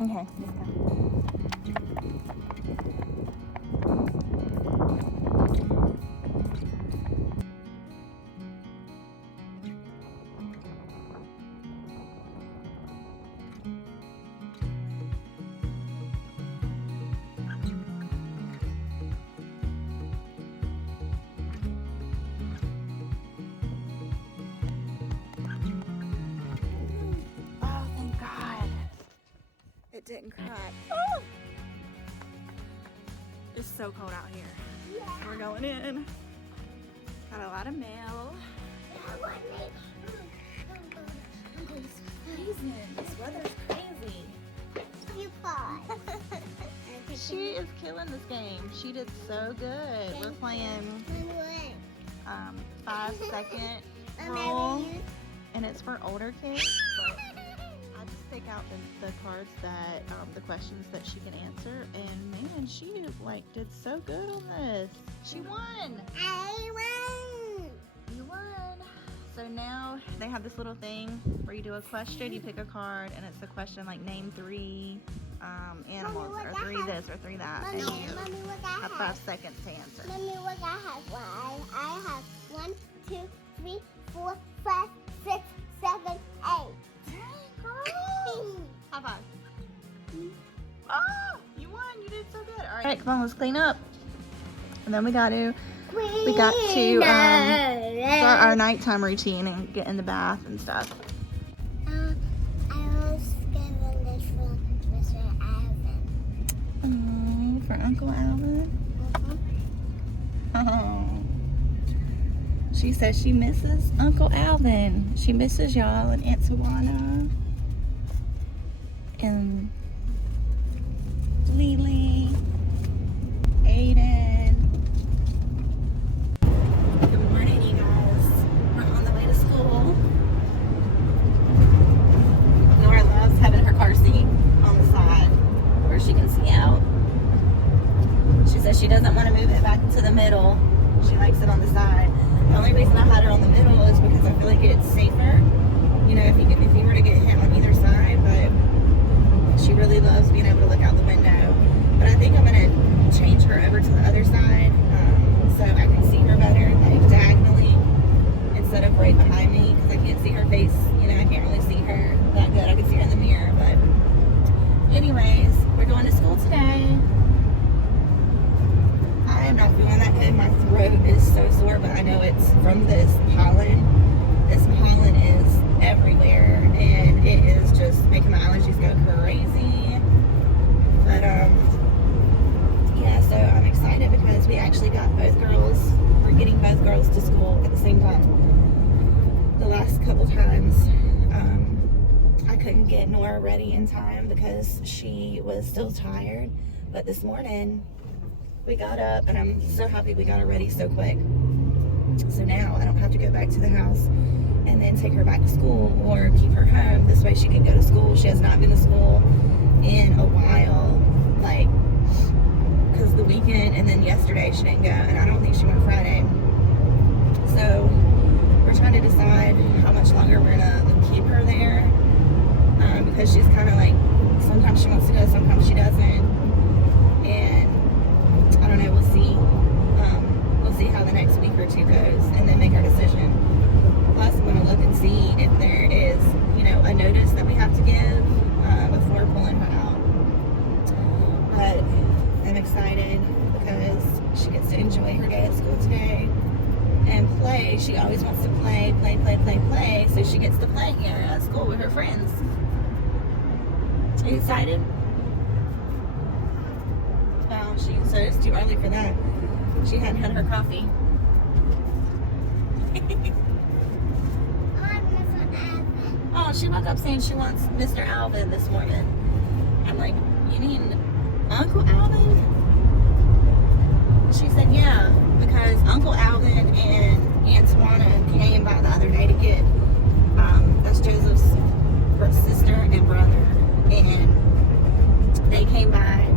Okay, let's go. Oh, thank God. It didn't crack. Oh! It's so cold out here. Yeah. We're going in. Got a lot of mail. It's freezing. This weather's crazy. You pause. She is killing this game. She did so good. We're playing 5-second rule, and it's for older kids. But I just pick out the cards that the questions that she can answer, and man, she did so good on this. She won. I won. You won. So now they have this little thing where you do a question, you pick a card, and it's a question like name 3 animals, Mommy, or 3 this or 3 that, and you have 5 seconds to answer. Mommy, what I have? I have 1, 2, 3, 4, 5, 6, 7, 8. Dang, girl. High five. Oh, you won. You did so good. All right, come on, let's clean up. And then we got to start our nighttime routine and get in the bath and stuff. I was given this from Mr. Alvin. Oh, for Uncle Alvin? Oh. She says she misses Uncle Alvin. She misses y'all and Aunt Tawana and Lily, Aiden. Good morning, you guys. We're on the way to school. Nora loves having her car seat on the side where she can see out. She says she doesn't want to move it back to the middle. She likes it on the side. The only reason I had it on the middle is because I feel like it's safer, you know, if you were to get hit on either side, but she really loves being able to look out the window. But I think I'm going to change her over to the other side so I can see her better, like diagonally, instead of right behind me, because I can't see her face, you know, I can't really see her that good. I can see her in the mirror, but anyways, we're going to school today. I am not feeling that good. My throat is so sore, but I know it's from this pollen. This pollen is everywhere, and it is just making my allergies go crazy. But yeah, so I'm excited because we actually got both girls. We're getting both girls to school at the same time. The last couple times, I couldn't get Nora ready in time because she was still tired. But this morning, we got up, and I'm so happy we got her ready so quick. So now I don't have to go back to the house and then take her back to school or keep her home. This way she can go to school. She has not been to school in a while, like, because the weekend and then yesterday she didn't go, and I don't think she went Friday. So we're trying to decide how much longer we're gonna keep her there, because she's kind of like, sometimes she wants to go, sometimes she doesn't, and I don't know, we'll see. We'll see how the next week or 2 goes, and then make our decision. Plus, I'm going to look and see if there is, you know, a notice that we have to give before pulling her out. But I'm excited because she gets to enjoy her day at school today and play. She always wants to play, so she gets to play here at school with her friends. Are you excited? Oh, so it's too early for that. She hadn't had her coffee. Oh, she woke up saying she wants Mr. Alvin this morning. I'm like, you mean Uncle Alvin? She said, yeah, because Uncle Alvin and Aunt Tawana came by the other day to get, that's Joseph's sister and brother, and they came by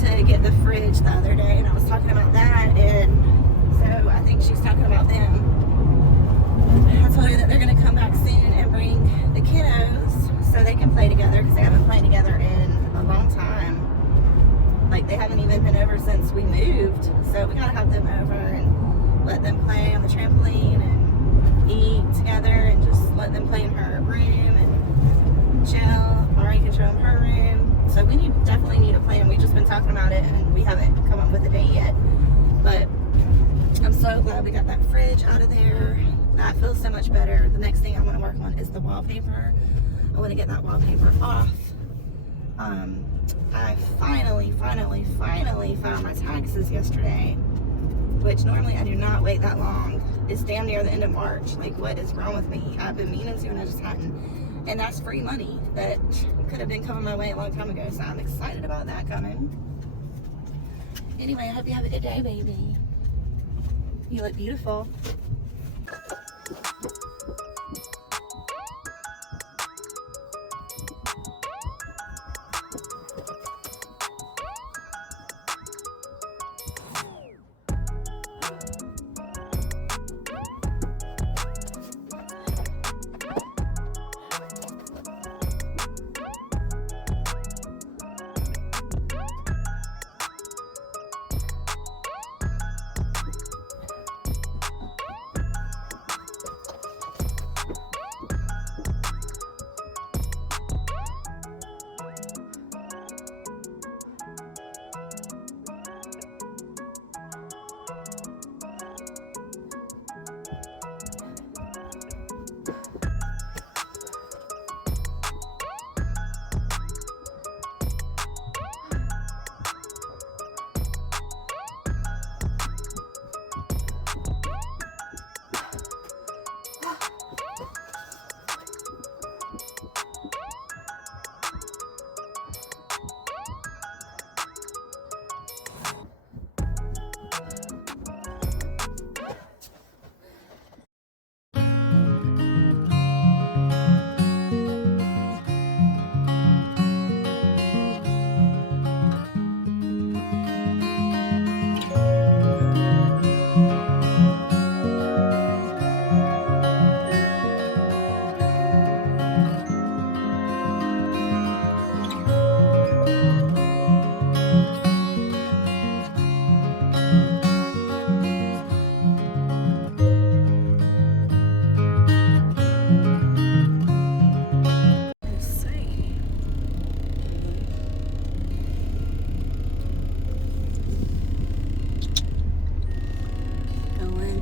to get the fridge the other day, and I was talking about that, and so I think she's talking about them. I told her that they're going to come back soon and bring the kiddos so they can play together, because they haven't played together in a long time. Like, they haven't even been over since we moved. So we gotta have them over and let them play on the trampoline and eat together and just let them play in her room and chill. Ari can show them her room. So we definitely need a plan. We've just been talking about it and we haven't come up with a date yet. But I'm so glad we got that fridge out of there. That feels so much better. The next thing I want to work on is the wallpaper. I want to get that wallpaper off. I finally found my taxes yesterday, which normally I do not wait that long. It's damn near the end of March. Like, what is wrong with me? I've been meaning to and I just hadn't. And that's free money that could have been coming my way a long time ago. So I'm excited about that coming. Anyway, I hope you have a good day, baby. You look beautiful.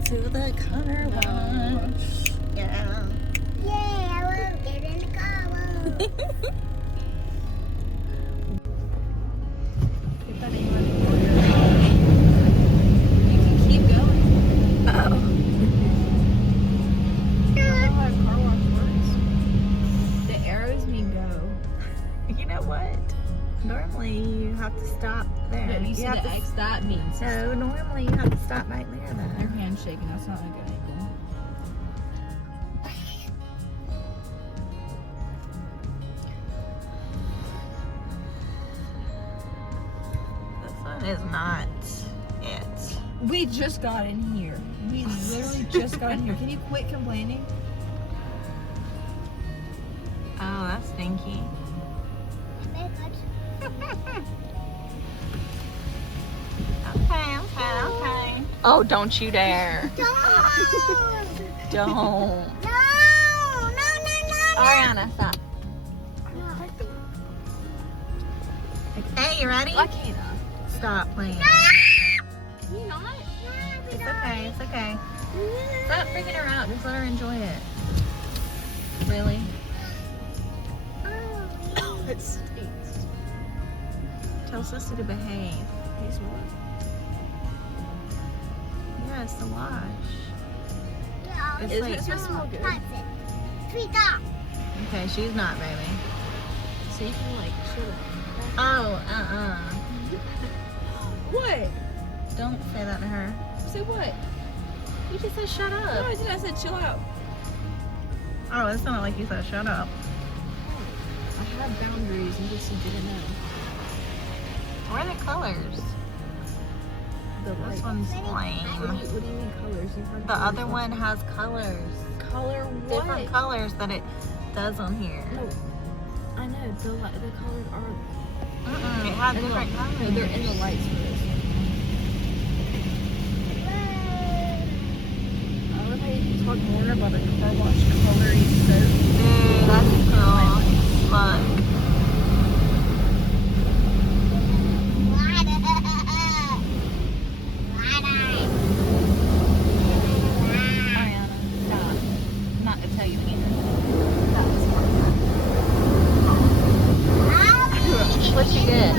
To the car wash. Yeah. Yay, I want to get in the car wash. You can keep going. Oh. I don't know how car wash works. The arrows mean go. You know what? Normally you have to stop there. But you see have the to, X, that means no, normally you have to stop right there your though. hand's shaking. That's not a good angle. This one is not it. We just got in here. We literally just got in here. Can you quit complaining? Oh, that's stinky. Okay. Oh, don't you dare. Don't. Don't. No. Ariana, stop. Hey, you ready? I can't. Stop playing. Can you not? It's okay, it's okay. Stop freaking her out. Just let her enjoy it. Really? It stinks. Tell Sissy to behave. He's what? Yes, the wash. It's Isn't like, it supposed to smell good? okay, she's not, baby. So you can like shut up. Oh, What? Don't say that to her. Say what? You just said shut No, up. I didn't. I said chill out. Oh, it sounded like you said shut up. I have boundaries in case you didn't know. Where are the colors? The This light. one's What lame. do you mean colors? You've heard The other one has colors. Color what? Different colors that it does on here. No, I know, The colors are. It has different colors. No, they're in the lights for this. I love how you can talk more about a car wash coloring soap. That's cool. Look. Ariana, stop. I'm not gonna tell you anything. That was fun. What you get?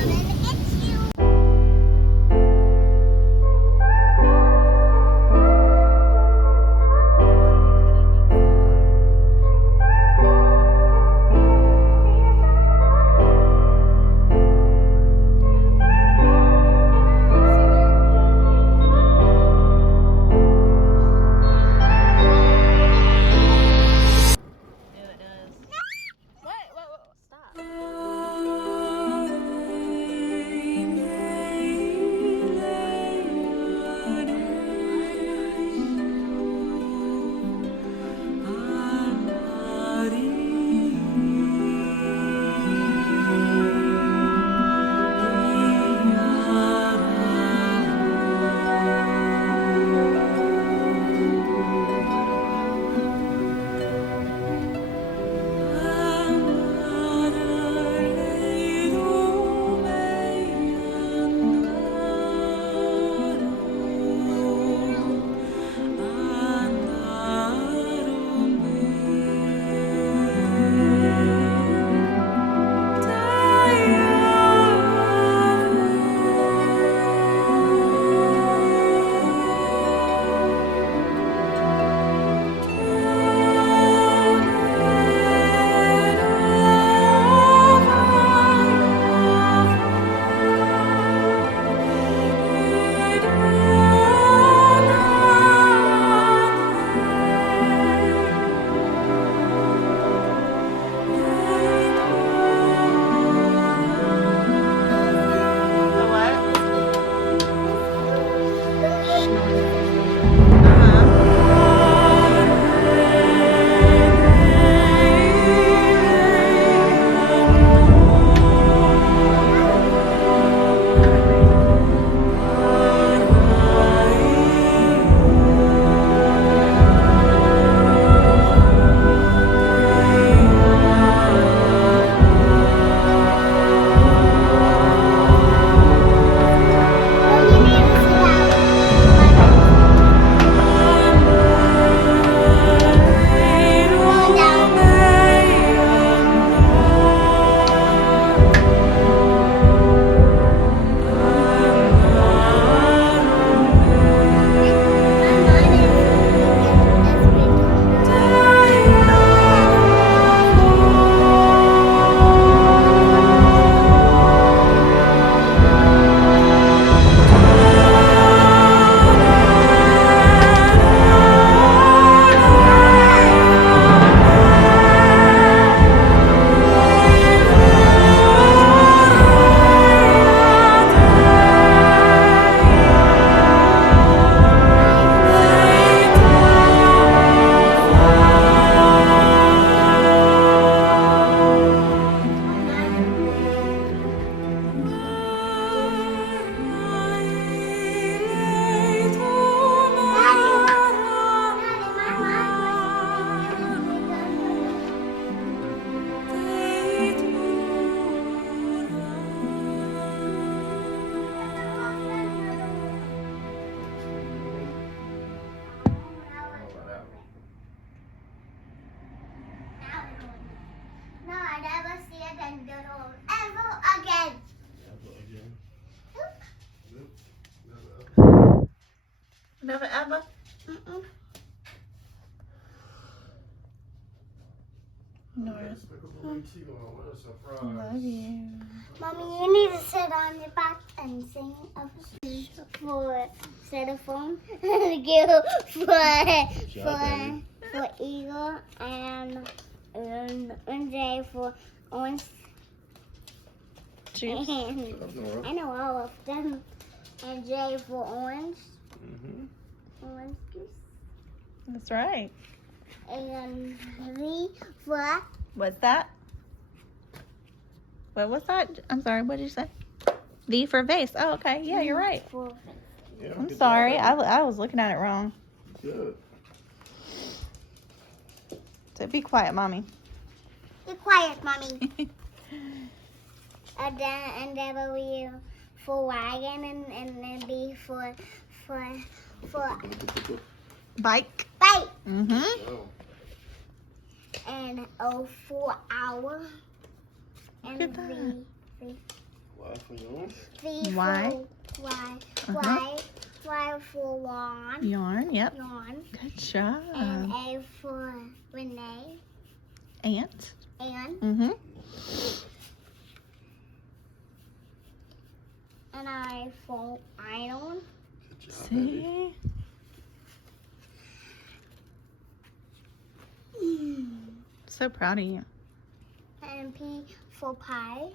No, I never see it and do it ever again. Never ever. Nora, love you. Mommy, you need to sit on your back and sing a for xylophone, Gil for eagle, and J for orange. Cheers. And I know all of them. And J for orange. Orange juice. That's right. And V for What's that? What was that? I'm sorry, what did you say? V for vase. Oh, okay. Yeah, you're right. Yeah, I'm good sorry. job. I was looking at it wrong. Good. So be quiet, Mommy. Be quiet, Mommy. And then will be for wagon and then be for Bike. bike. Mm-hmm. Oh, And O for hour. Look at And that. why for yours? V Y. for Y. Uh-huh. Y for lawn. Yarn. Yep. Yawn. Good job. And A for Renee. Ant. And Mm-hmm. I for iron. Good job, baby. See? So proud of you. And P for pie.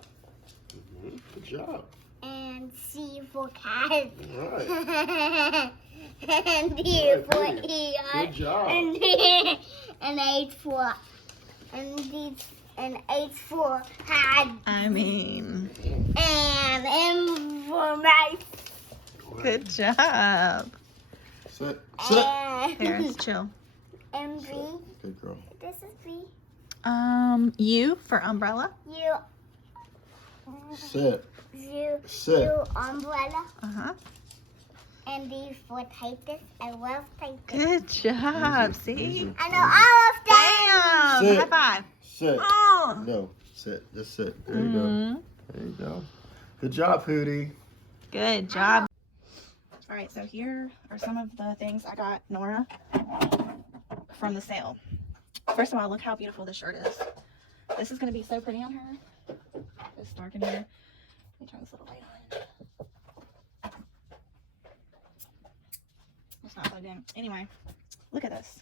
Mhm. Good job. And C for cat. All right. And D All right, for baby. ear. Good job. And H for and H for hat. I mean, And M for knife. good job. Sit. Sit. Here, And chill. and V. Good girl. This is V. U for umbrella. You. Sit. You. Sit. You umbrella. Uh-huh. And D for Titus. I love Titus. Good job. Easy, See? easy. I know all of them. Damn. Sit. High five. Sit. Oh. No. Sit. Just sit. There you go. Mhm. There you go. Good job, Hootie. Good job. All right, so here are some of the things I got Nora from the sale. First of all, look how beautiful this shirt is. This is going to be so pretty on her. It's dark in here. Let me turn this little light on. It's not plugged in. Anyway, look at this.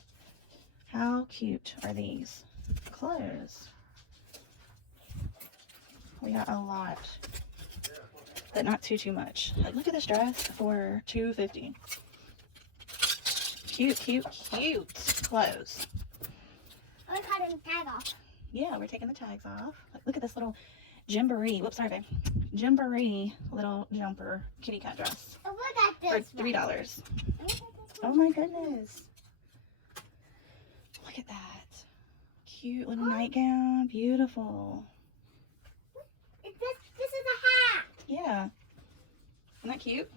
How cute are these clothes? We got a lot, but not too much. Like, look at this dress for $2.50. Cute, cute, cute clothes. We're cutting the tag off. Yeah, we're taking the tags off. Look at this little Gymboree. Whoops, sorry, babe. Gymboree little jumper kitty cat dress Oh, look for at this one. $3. Look at this Oh one. my goodness. Look at that. Cute little nightgown. Beautiful. This is a hat. Yeah. Isn't that cute?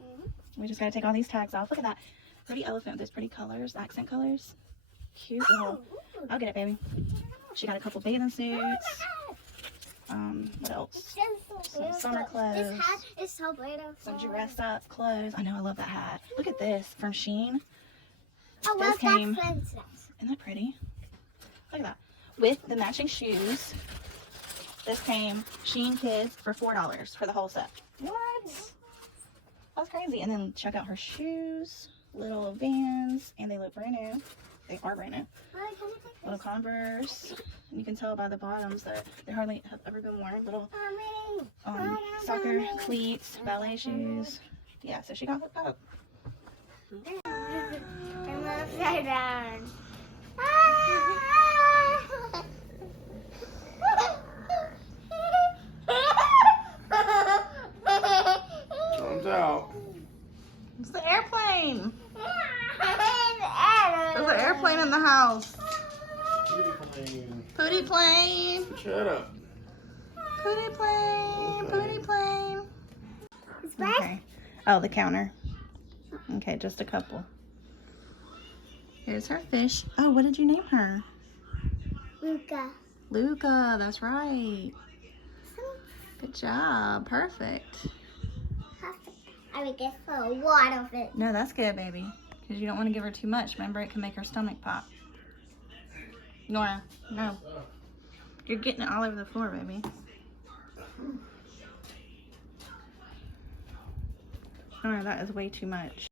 Mhm. We just gotta take all these tags off. Look at that. Pretty elephant with those pretty colors, accent colors. Cute little. Ooh. I'll get it, baby. She got a couple bathing suits. What else? It's just so Some beautiful. summer clothes. This hat is so beautiful. Some dress up clothes. I know, I love that hat. Look at this from Shein. I this love came- that princess. Isn't that pretty? Look at that. With the matching shoes. This came Shein Kids for $4 for the whole set. What? That's crazy. And then check out her shoes. Little Vans. And they look brand new. They are brand new. Mommy, can I take Little this? Converse. And you can tell by the bottoms that they hardly have ever been worn. Little Mommy. soccer cleats, ballet shoes. Yeah, so she got hooked up. I'm upside down. Comes out. It's the airplane. There's There's an airplane in the house. Kitty plane. Pooty plane. Shut up. Pooty plane. Pooty plane. It's black. Okay. Oh, the counter. Okay, just a couple. Here's her fish. Oh, what did you name her? Luca. Luca, that's right. Good job. Perfect. I would get a lot of it. No, that's good, baby. Because you don't want to give her too much. Remember, it can make her stomach pop. Nora, no. You're getting it all over the floor, baby. Nora, that is way too much.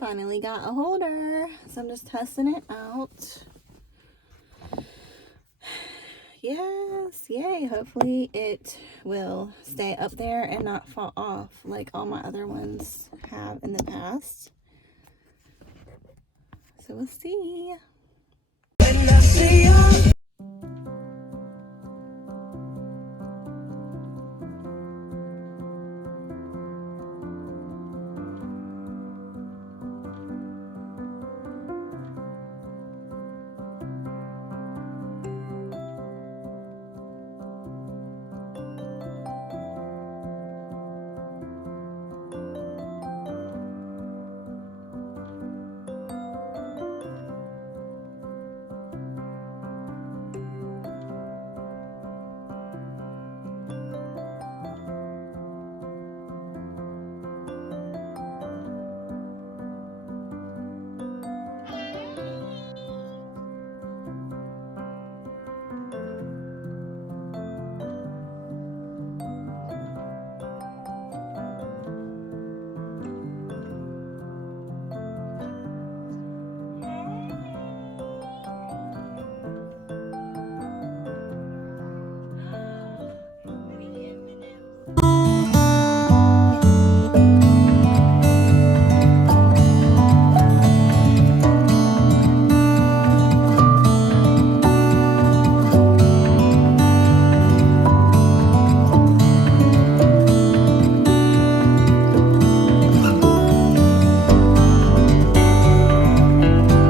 Finally got a holder. So I'm just testing it out. Yes, yay. Hopefully it will stay up there and not fall off like all my other ones have in the past. So we'll see.